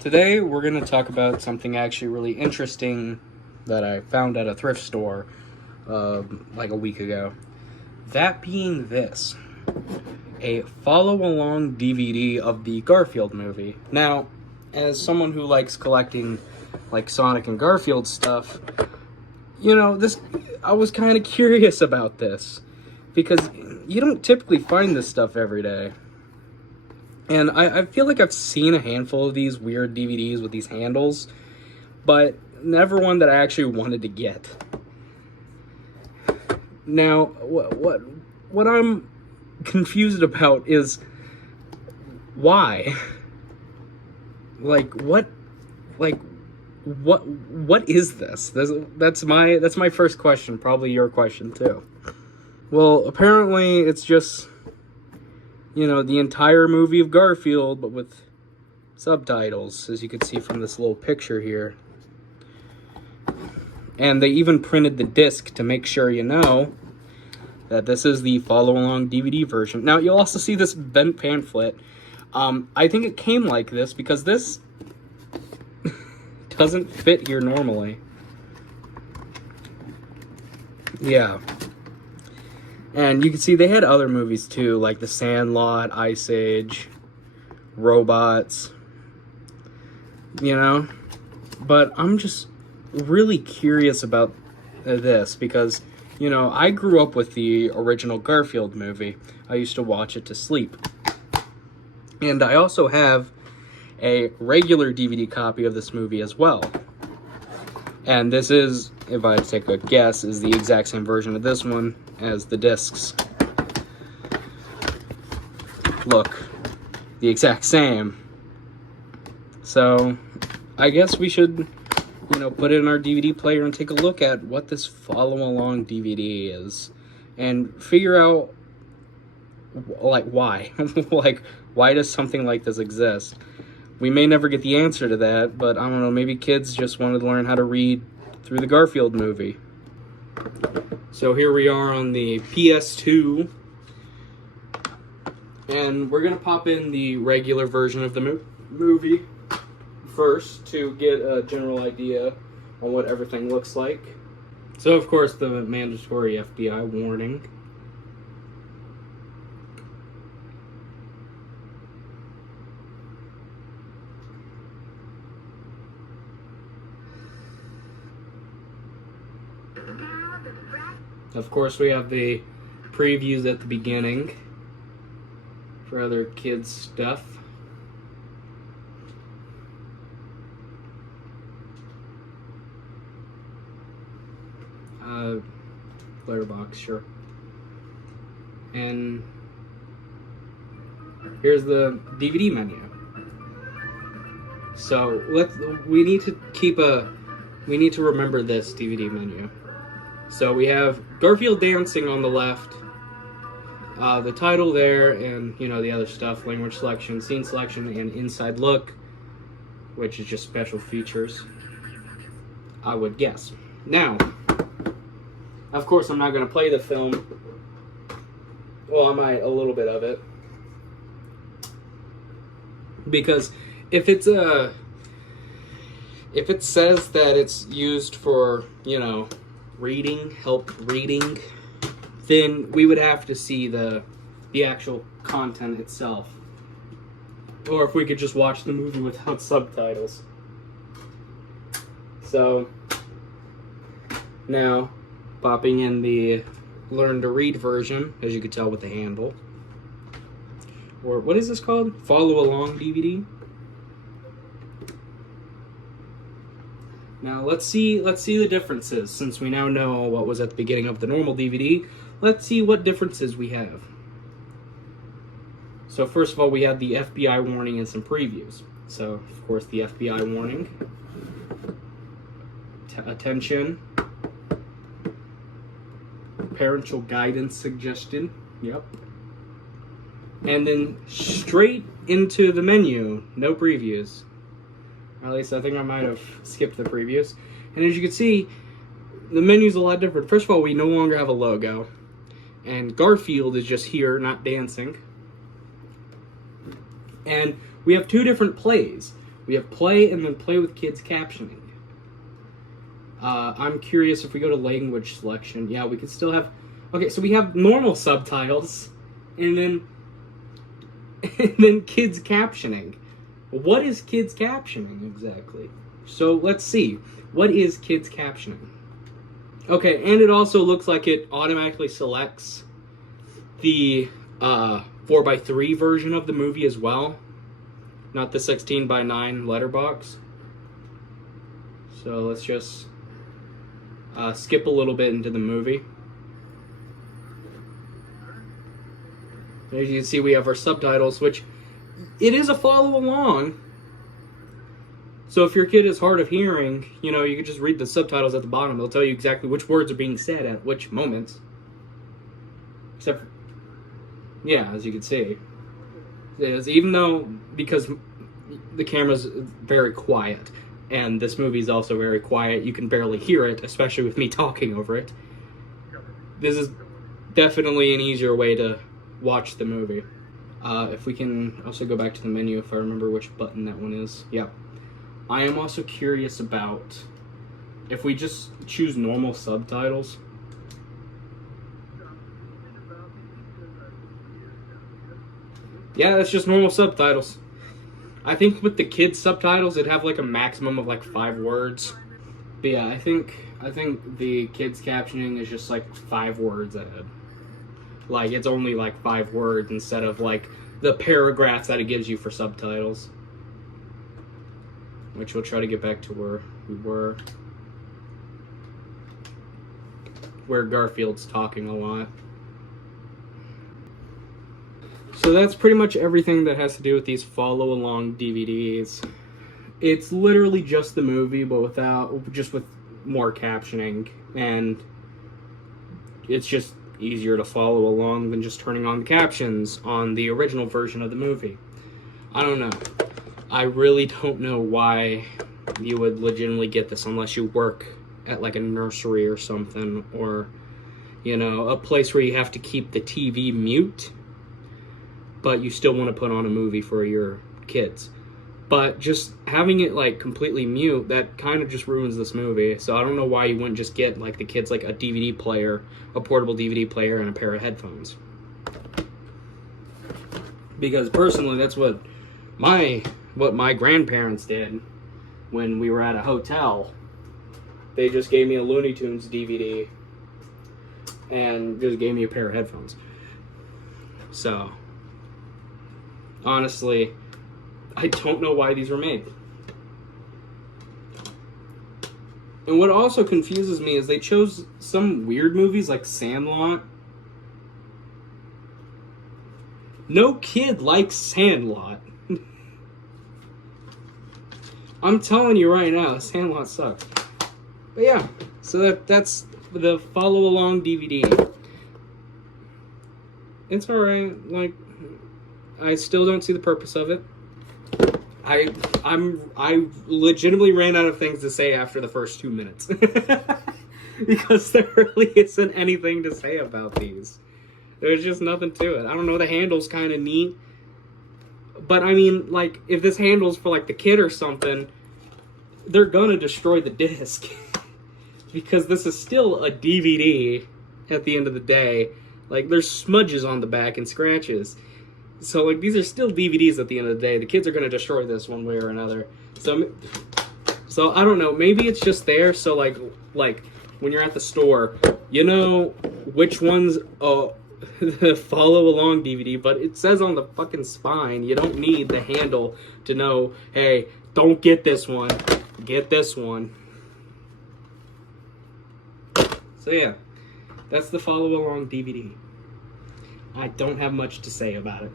Today we're going to talk about something actually really interesting that I found at a thrift store like a week ago. That being this, a follow-along DVD of the Garfield movie. Now, as someone who likes collecting like Sonic and Garfield stuff, I was kind of curious about this because you don't typically find this stuff every day. And I feel like I've seen a handful of these weird DVDs with these handles, but never one that I actually wanted to get. Now, what I'm confused about is why? What is this? That's my first question, probably your question too. Well, apparently it's just the entire movie of Garfield, but with subtitles, as you can see from this little picture here. And they even printed the disc to make sure you know that this is the follow-along DVD version. Now, you'll also see this bent pamphlet. I think it came like this because this doesn't fit here normally. Yeah. And you can see they had other movies too, like The Sandlot, Ice Age, Robots, But I'm just really curious about this because, I grew up with the original Garfield movie. I used to watch it to sleep. And I also have a regular DVD copy of this movie as well. And this is, if I take a guess, is the exact same version of this one as the discs. Look, the exact same. So, I guess we should, put it in our DVD player and take a look at what this follow-along DVD is. And figure out, why? Why does something like this exist? We may never get the answer to that, but I don't know, maybe kids just wanted to learn how to read through the Garfield movie. So here we are on the PS2, and we're going to pop in the regular version of the movie first to get a general idea on what everything looks like. So, of course, the mandatory FBI warning. Of course, we have the previews at the beginning for other kids' stuff. Letterbox, sure. And here's the DVD menu. So we need to remember this DVD menu. So we have Garfield dancing on the left, the title there, and, the other stuff, language selection, scene selection, and inside look, which is just special features, I would guess. Now, of course, I'm not going to play the film. Well, I might, a little bit of it. Because if it says that it's used for, help reading, then we would have to see the actual content itself. Or if we could just watch the movie without subtitles. So, now, popping in the Learn to Read version, as you could tell with the handle. Or, what is this called? Follow Along DVD? Now, let's see the differences. Since we now know what was at the beginning of the normal DVD, let's see what differences we have. So, first of all, we have the FBI warning and some previews. So, of course, the FBI warning. Attention. Parental guidance suggested. Yep. And then straight into the menu. No previews. Or at least I think I might have skipped the previews. And as you can see, the menu's a lot different. First of all, we no longer have a logo. And Garfield is just here, not dancing. And we have two different plays. We have play and then play with kids captioning. I'm curious if we go to language selection. Yeah, we could still have... Okay, so we have normal subtitles, and then kids captioning. What is kids captioning exactly? So let's see. What is kids captioning? Okay, and it also looks like it automatically selects the 4:3 version of the movie as well, not the 16:9 letterbox. So let's just skip a little bit into the movie. As you can see, we have our subtitles, which it is a follow along. So if your kid is hard of hearing, you know, you can just read the subtitles at the bottom. They'll tell you exactly which words are being said at which moments. Except, yeah, as you can see, even though, because the camera's very quiet, and this movie's also very quiet, you can barely hear it, especially with me talking over it. This is definitely an easier way to watch the movie. If we can also go back to the menu, if I remember which button that one is. Yeah. I am also curious about if we just choose normal subtitles. Yeah, that's just normal subtitles. I think with the kids subtitles, it'd have like a maximum of like 5 words. But yeah, I think the kids captioning is just like 5 words ahead. Like it's only like 5 words instead of like the paragraphs that it gives you for subtitles. Which we'll try to get back to where we were. Where Garfield's talking a lot. So that's pretty much everything that has to do with these follow-along DVDs. It's literally just the movie, but with more captioning, and it's just easier to follow along than just turning on the captions on the original version of the movie. I don't know. I really don't know why you would legitimately get this unless you work at like a nursery or something, or, you know, a place where you have to keep the TV mute, but you still want to put on a movie for your kids. But just having it like completely mute, that kind of just ruins this movie. So I don't know why you wouldn't just get like the kids like a DVD player, a portable DVD player, and a pair of headphones. Because personally, that's what my grandparents did when we were at a hotel. They just gave me a Looney Tunes DVD and just gave me a pair of headphones. So, honestly, I don't know why these were made. And what also confuses me is they chose some weird movies like Sandlot. No kid likes Sandlot. I'm telling you right now, Sandlot sucks. But yeah, so that's the follow-along DVD. It's alright, like, I still don't see the purpose of it. I legitimately ran out of things to say after the first 2 minutes. Because there really isn't anything to say about these. There's just nothing to it. I don't know, the handle's kind of neat. But, I mean, like, if this handle's for, like, the kid or something, they're gonna destroy the disc. Because this is still a DVD at the end of the day. Like, there's smudges on the back and scratches. So, like, these are still DVDs at the end of the day. The kids are gonna destroy this one way or another. So I don't know. Maybe it's just there, so, like when you're at the store, you know which one's the follow-along DVD, but it says on the fucking spine, you don't need the handle to know, hey, don't get this one, get this one. So yeah, that's the follow-along DVD. I don't have much to say about it.